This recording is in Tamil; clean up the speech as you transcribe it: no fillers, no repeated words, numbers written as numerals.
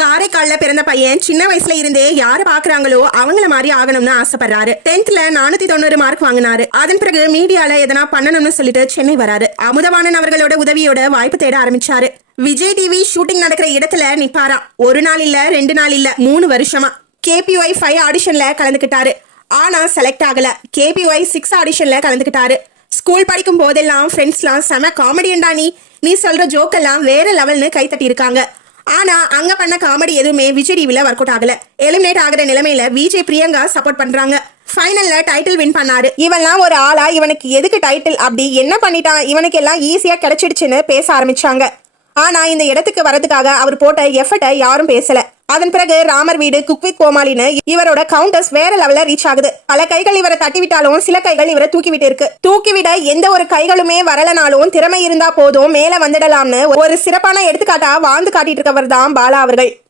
காரைக்கால்ல பிறந்த பையன் சின்ன வயசுல இருந்தே யாரை பாக்குறாங்களோ அவங்கள மாதிரி ஆகணும்னு ஆசைப்படுறாரு. 10th 490 மார்க் வாங்கினாரு. அதன் பிறகு மீடியால எதனா பண்ணணும்னு சொல்லிட்டு சென்னை வராரு. அமுதவாணன் அவர்களோட உதவியோட வாய்ப்பு தேட ஆரம்பிச்சாரு. விஜய் டிவி ஷூட்டிங் நடக்கிற இடத்துல நிப்பாரா. ஒரு நாள் இல்ல, 2 நாள் இல்ல, 3 வருஷமா KPY 5 ஆடிஷன்ல கலந்துக்கிட்டாரு. ஆனா செலக்ட் ஆகல. KPY 6 ஆடிஷன்ல கலந்துக்கிட்டாரு. ஸ்கூல் படிக்கும் போதெல்லாம் ஃப்ரெண்ட்ஸ்லாம் செம காமெடியன்டா நீ சொல்ற ஜோக் எல்லாம் வேற லெவல்னு கைத்தட்டி இருக்காங்க. ஆனா அங்க பண்ண காமெடி எதுவுமே விஜய் டிவில ஒர்க் அவுட் ஆகல. எலிமினேட் ஆகிற நிலைமையில விஜய் பிரியங்கா சப்போர்ட் பண்றாங்க. ஃபைனல்ல டைட்டில் வின் பண்ணாரு. இவெல்லாம் ஒரு ஆளா, இவனுக்கு எதுக்கு டைட்டில், அப்படி என்ன பண்ணிட்டான், இவனுக்கு எல்லாம் ஈஸியா கிடைச்சிடுச்சுன்னு பேச ஆரம்பிச்சாங்க. ஆனா இந்த இடத்துக்கு வரதுக்காக அவர் போட்ட எஃபர்ட்டை யாரும் பேசல. அதன் பிறகு ராமர் வீடு, குக் வித் கோமாளின்னு இவரோட கவுண்டர்ஸ் வேற லெவல்ல ரீச் ஆகுது. பல கைகள் இவரை தட்டி விட்டாலும் சில கைகள் இவரை தூக்கிவிட்டு இருக்கு. தூக்கிவிட எந்த ஒரு கைகளுமே வரலனாலும் திறமை இருந்தா போதும் மேல வந்துடலாம்னு ஒரு சிறப்பான எடுத்துக்காட்டா வாழ்ந்து காட்டிட்டு இருக்கவர் தான் பாலா அவர்கள்.